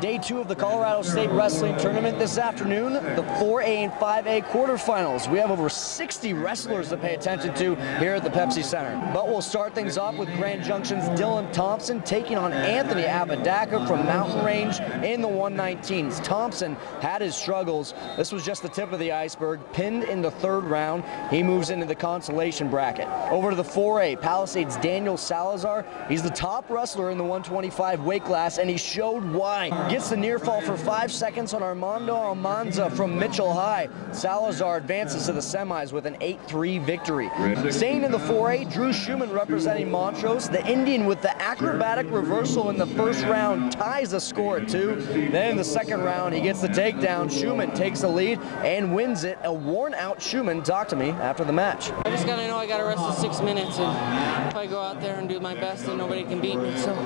Day 2 of the Colorado State Wrestling Tournament this afternoon, the 4A and 5A quarterfinals. We have over 60 wrestlers to pay attention to here at the Pepsi Center. But we'll start things off with Grand Junction's Dylan Thompson taking on Anthony Apodaca from Mountain Range in the 119s. Thompson had his struggles. This was just the tip of the iceberg. Pinned in the third round, he moves into the consolation bracket. Over to the 4A, Palisades' Daniel Salazar. He's the top wrestler in the 125 weight class, and he showed why. Gets the near fall for 5 seconds on Armando Almanza from Mitchell High. Salazar advances to the semis with an 8-3 victory. Staying in the 4A, Drew Schumann representing Montrose. The Indian with the acrobatic reversal in the first round ties the score at 2. Then in the second round, he gets the takedown. Schumann takes the lead and wins it. A worn-out Schumann talked to me after the match. I just gotta know I gotta wrestle 6 minutes, and if I go out there and do my best, then nobody can beat me. So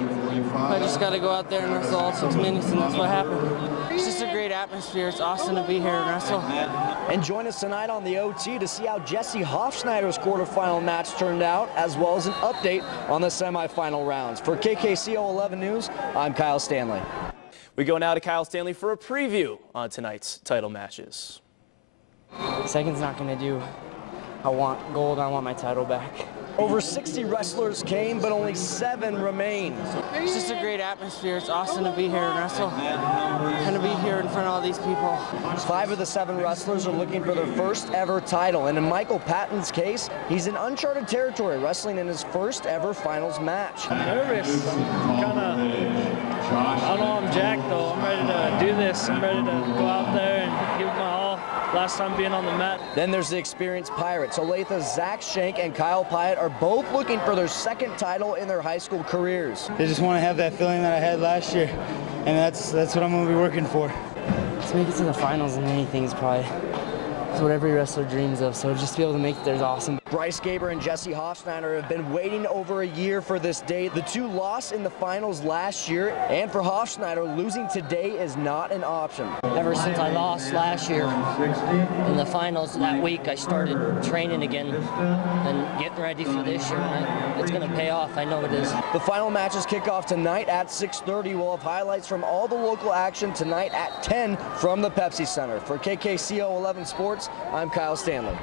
I just gotta go out there and wrestle all 6 minutes, and that's what happened. It's just a great atmosphere. It's awesome to be here and wrestle. And join us tonight on the OT to see how Jesse Hofschneider's quarterfinal match turned out, as well as an update on the semifinal rounds. For KKCO 11 News, I'm Kyle Stanley. We go now to Kyle Stanley for a preview on tonight's title matches. Second's not gonna do. I want gold. I want my title back. Over 60 wrestlers came, but only 7 remain. It's just a great atmosphere. It's awesome to be here and wrestle. And to be here in front of all these people. 5 of the 7 wrestlers are looking for their first ever title. And in Michael Patton's case, he's in uncharted territory, wrestling in his first ever finals match. I'm nervous. I don't know, I'm jacked though. I'm ready to do this. I'm ready to go out there and give it my all. Last time being on the mat. Then there's the experienced Pirates. Olathe's Zach Shank and Kyle Pyatt are both looking for their second title in their high school careers. I just want to have that feeling that I had last year, and that's what I'm going to be working for. To make it to the finals and anything is probably what every wrestler dreams of, so just to be able to make it there is awesome. Bryce Gaber and Jesse Hofschneider have been waiting over a year for this day. The two lost in the finals last year, and for Hofschneider, losing today is not an option. Ever since I lost last year in the finals that week, I started training again and getting ready for this year. It's going to pay off. I know it is. The final matches kick off tonight at 6:30. We'll have highlights from all the local action tonight at 10 from the Pepsi Center. For KKCO 11 Sports, I'm Kyle Stanley.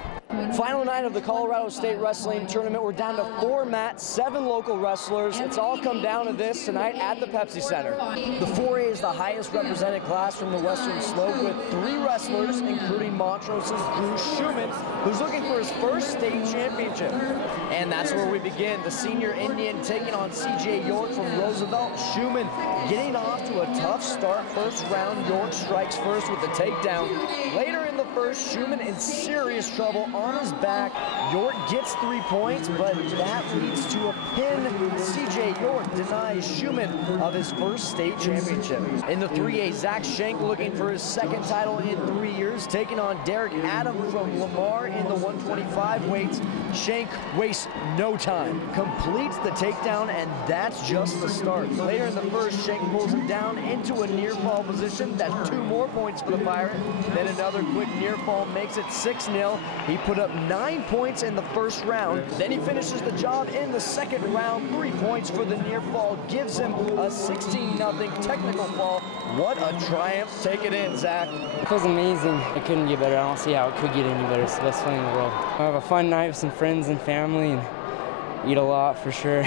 Final night of the Colorado State Wrestling Tournament. We're down to 4 mats, 7 local wrestlers. It's all come down to this tonight at the Pepsi Center. The 4A is the highest represented class from the Western Slope with 3 wrestlers, including Montrose's Drew Schumann, who's looking for his first state championship. And that's where we begin. The senior Indian taking on CJ York from Roosevelt. Schumann getting off to a tough start. First round, York strikes first with the takedown. Later in the first, Schumann in serious trouble on his back. York gets 3 points, but that leads to a pin. CJ York denies Schumann of his first state championship. In the 3A, Zach Shank looking for his second title in 3 years, taking on Derek Adam from Lamar in the 125 weights. Shank wastes no time, completes the takedown, and that's just the start. Later in the first, Shank pulls him down into a near fall position. That's 2 more points for the Pirate. Then another quick near fall makes it 6-0. He put up 9 points in the first round. Then he finishes the job in the second round. 3 points for the near fall gives him a 16-0 technical fall. What a triumph. Take it in, Zach. It feels amazing. It couldn't get better. I don't see how it could get any better. It's the best feeling in the world. I have a fun night with some friends and family and eat a lot for sure.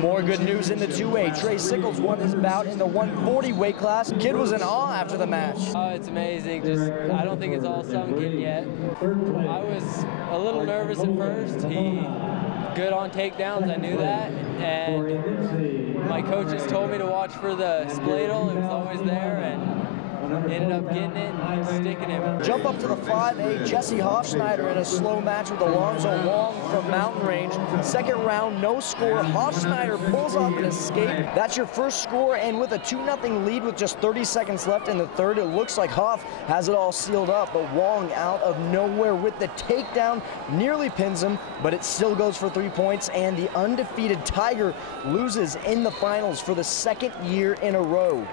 More good news in the 2A. Trey Sickles won his bout in the 140 weight class. Kid was in awe after the match. Oh, it's amazing. I don't think it's all sunk in yet. I was a little nervous at first. He good on takedowns, I knew that. And my coaches told me to watch for the spladle. It was always there, and ended up getting it and sticking it. Jump up to the 5A, Jesse Hofschneider in a slow match with Alonzo Wong from Mountain Range. Second round, no score. Hofschneider pulls off an escape. That's your first score, and with a 2-0 lead with just 30 seconds left in the third, it looks like Hoff has it all sealed up, but Wong out of nowhere with the takedown nearly pins him, but it still goes for 3 points, and the undefeated Tiger loses in the finals for the second year in a row.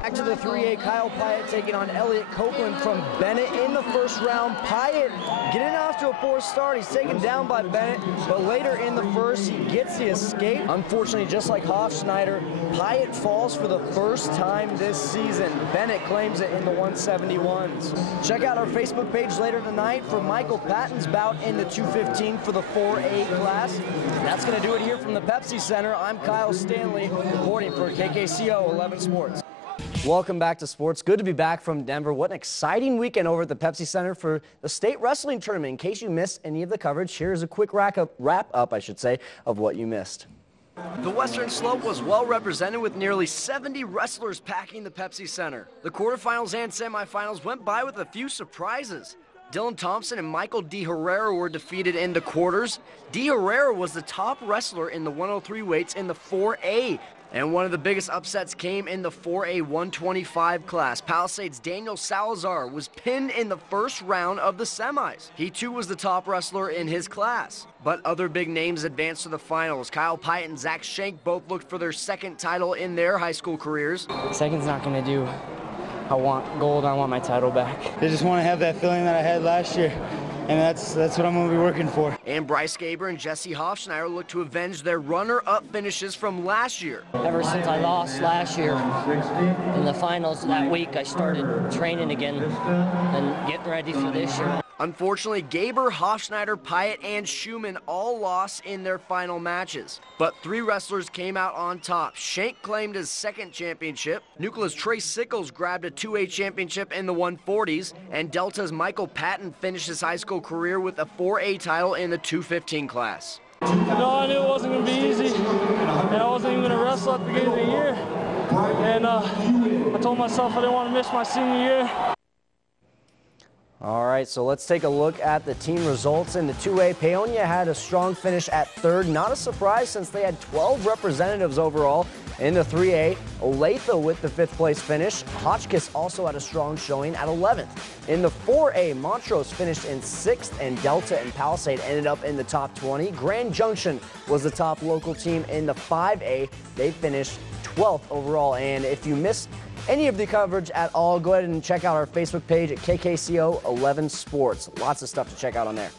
Back to the 3A, Kyle Pyatt taking on Elliott Copeland from Bennett in the first round. Pyatt getting off to a poor start. He's taken down by Bennett, but later in the first, he gets the escape. Unfortunately, just like Hofschneider, Pyatt falls for the first time this season. Bennett claims it in the 171s. Check out our Facebook page later tonight for Michael Patton's bout in the 215 for the 4A class. That's going to do it here from the Pepsi Center. I'm Kyle Stanley, reporting for Kkco 11 Sports. Welcome back to sports. Good to be back from Denver. What an exciting weekend over at the Pepsi Center for the state wrestling tournament. In case you missed any of the coverage, here's a quick wrap up, of what you missed. The Western Slope was well represented with nearly 70 wrestlers packing the Pepsi Center. The quarterfinals and semifinals went by with a few surprises. Dylan Thompson and Michael D. Herrera were defeated in the quarters. D. Herrera was the top wrestler in the 103 weights in the 4A. And one of the biggest upsets came in the 4A 125 class. Palisades' Daniel Salazar was pinned in the first round of the semis. He too was the top wrestler in his class. But other big names advanced to the finals. Kyle Pyatt and Zach Schenk both looked for their second title in their high school careers. Second's not going to do. I want gold. I want my title back. I just want to have that feeling that I had last year, and that's what I'm going to be working for. And Bryce Gaber and Jesse Hofschneider look to avenge their runner-up finishes from last year. Ever since I lost last year in the finals that week, I started training again and getting ready for this year. Unfortunately, Gaber, Hofschneider, Pyatt, and Schumann all lost in their final matches. But three wrestlers came out on top. Schenk claimed his second championship. Nuclea's Trey Sickles grabbed a 2A championship in the 140s. And Delta's Michael Patton finished his high school career with a 4A title in the 215 class. No, I knew it wasn't going to be easy. And I wasn't even going to wrestle at the beginning of the year. And I told myself I didn't want to miss my senior year. All right, so let's take a look at the team results in the 2A. Paonia had a strong finish at third. Not a surprise since they had 12 representatives overall. In the 3A, Olathe with the 5th place finish. Hotchkiss also had a strong showing at 11th. In the 4A, Montrose finished in 6th, and Delta and Palisade ended up in the top 20. Grand Junction was the top local team in the 5A. They finished 12th overall. And if you missed any of the coverage at all, go ahead and check out our Facebook page at Kkco 11 Sports. Lots of stuff to check out on there.